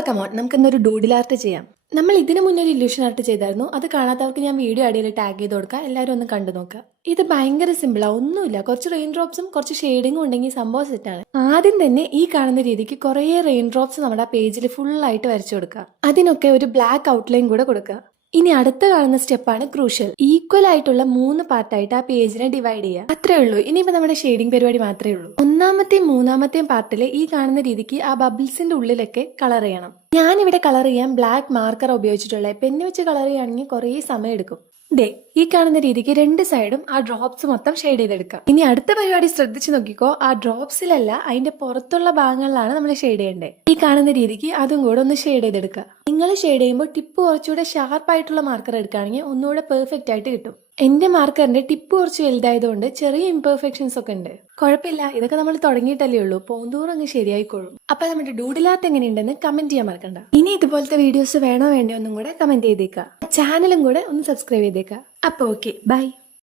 അപ്പൊ കമോൺ നമുക്കിന്നൊരു doodle art ചെയ്യാം. നമ്മൾ ഇതിനു മുന്നേ ഒരു ഇല്യൂഷൻ ആർട്ട് ചെയ്തായിരുന്നു. അത് കാണാത്തവർക്ക് ഞാൻ വീഡിയോ അടിയിൽ ടാഗ് ചെയ്ത് കൊടുക്കാം, എല്ലാവരും ഒന്ന് കണ്ടു നോക്കുക. ഇത് ഭയങ്കര സിമ്പിളാ, ഒന്നുമില്ല, കുറച്ച് റെയിൻ ഡ്രോപ്സും കുറച്ച് ഷെയ്ഡിങ്ങും ഉണ്ടെങ്കിൽ സംഭവം സെറ്റാണ്. ആദ്യം തന്നെ ഈ കാണുന്ന രീതിക്ക് കുറേ റെയിൻ ഡ്രോപ്സ് നമ്മുടെ പേജിൽ ഫുൾ ആയിട്ട് വരച്ചു കൊടുക്കുക. അതിനൊക്കെ ഒരു ബ്ലാക്ക് ഔട്ട്ലൈൻ കൂടെ കൊടുക്കുക. ഇനി അടുത്ത കാണുന്ന സ്റ്റെപ്പാണ് ക്രൂഷ്യൽ. ഈക്വൽ ആയിട്ടുള്ള 3 പാർട്ടായിട്ട് ആ പേജിനെ ഡിവൈഡ് ചെയ്യുക. അത്രേ ഉള്ളൂ. ഇനിയിപ്പോ നമ്മുടെ ഷെയ്ഡിങ് പരിപാടി മാത്രമേ ഉള്ളൂ. ഒന്നാമത്തെയും മൂന്നാമത്തെയും പാർട്ടില് ഈ കാണുന്ന രീതിക്ക് ആ ബബിൾസിന്റെ ഉള്ളിലൊക്കെ കളർ ചെയ്യണം. ഞാനിവിടെ കളർ ചെയ്യാൻ ബ്ലാക്ക് മാർക്കർ ഉപയോഗിച്ചിട്ടുള്ളത്. പെന്ന് വെച്ച് കളർ ചെയ്യുകയാണെങ്കിൽ കുറേ സമയം എടുക്കും. ദേ ഈ കാണുന്ന രീതിക്ക് 2 സൈഡും ആ ഡ്രോപ്സ് മൊത്തം ഷെയ്ഡ് ചെയ്തെടുക്കാം. ഇനി അടുത്ത പരിപാടി ശ്രദ്ധിച്ചു നോക്കിക്കോ, ആ ഡ്രോപ്സിലല്ല അതിന്റെ പുറത്തുള്ള ഭാഗങ്ങളിലാണ് നമ്മൾ ഷെയ്ഡ് ചെയ്യേണ്ടത്. ഈ കാണുന്ന രീതിക്ക് അതും കൂടെ ഒന്ന് ഷെയ്ഡ് ചെയ്തെടുക്കുക. നിങ്ങൾ ഷെയ്ഡ് ചെയ്യുമ്പോൾ ടിപ്പ് കുറച്ചുകൂടെ ഷാർപ്പായിട്ടുള്ള മാർക്കർ എടുക്കുകയാണെങ്കിൽ ഒന്നുകൂടെ പെർഫെക്റ്റ് ആയിട്ട് കിട്ടും. എന്റെ മാർക്കറിന്റെ ടിപ്പ് കുറച്ച് വലുതായതുകൊണ്ട് ചെറിയ ഇംപെർഫെക്ഷൻസ് ഒക്കെ ഉണ്ട്. കുഴപ്പമില്ല, ഇതൊക്കെ നമ്മൾ തുടങ്ങിയിട്ടല്ലേ ഉള്ളൂ, പോന്തോറും അങ്ങ് ശരിയായിക്കോളും. അപ്പൊ നമ്മുടെ ഡൂഡിലാർട്ട് എങ്ങനെയുണ്ടെന്ന് കമന്റ് ചെയ്യാൻ മറക്കണ്ട. ഇനി ഇതുപോലത്തെ വീഡിയോസ് വേണോ വേണ്ടോ ഒന്നും കൂടെ കമന്റ് ചെയ്തേക്കുക. ചാനലും കൂടെ ഒന്ന് സബ്സ്ക്രൈബ് ചെയ്തേക്കുക. അപ്പൊ ഓക്കെ, ബൈ.